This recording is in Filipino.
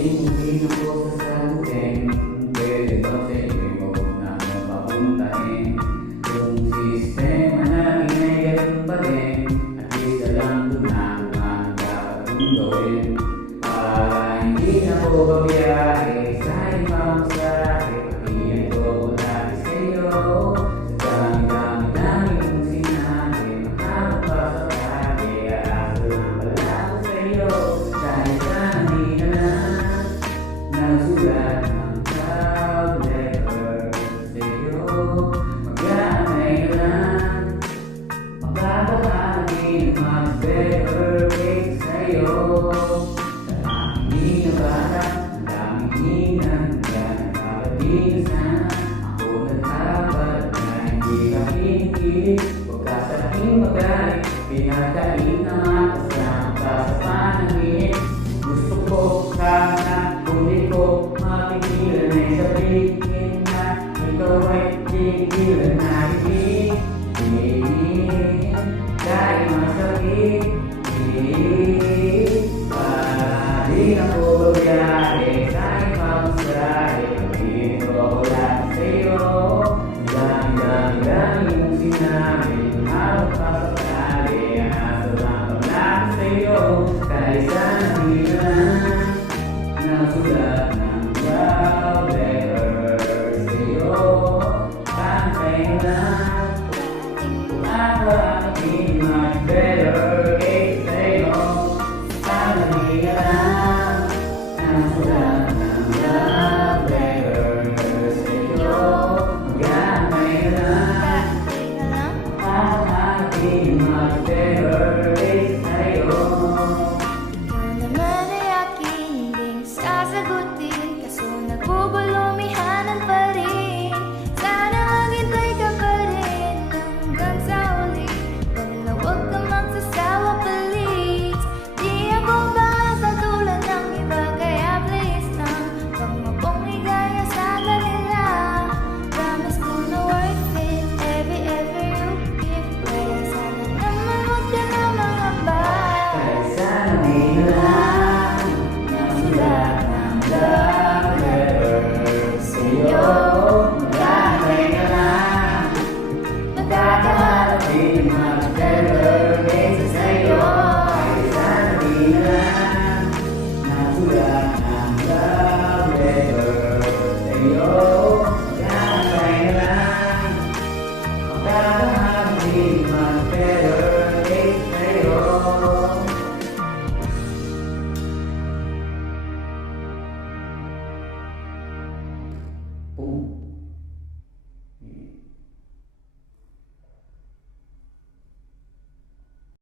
Hindi ako sasagutin, pwede ba sa inyo huwag na mo papuntahin? Yung sistema natin ay ganun pa rin, at least alam ko na kung ano dapat kong gawin. Para hindi na ako babiyahe sa ibang masahe, pakiyan ko lagi sa'yo. Sa dami-dami mong sinabi, mahal pa sa kage, aaso lang pala ako sa'yo. Dahil sa hindi na nagsulat ng love letter sa'yo, mag-aanay ka lang, magkakakanin mag-better cake sa'yo. Sa daming hinabata, ang daming hinanggan, nakabati na sana ako nagtapat na hindi ka kinikilig. Huwag ka sa aking magalit, pinagkain na makasama ka sa panaginip. Gusto ko sana, kundi ko mapigilan ay sabihin na ikaw ay tigilan na ibig. Dahil masakit, para di ako babiyahe sa ibang masahe, pagiging ko ako lagi sa'yo. Dami-dami mong sinabi, mahal pa sa kage, aaso lang pala ako sa'yo. Kahit sana di ka na nagsulat ng love letter sa'yo, pantay ka lang, nakakain mag-better cake sa'yo. Sana di ka lang nagsulat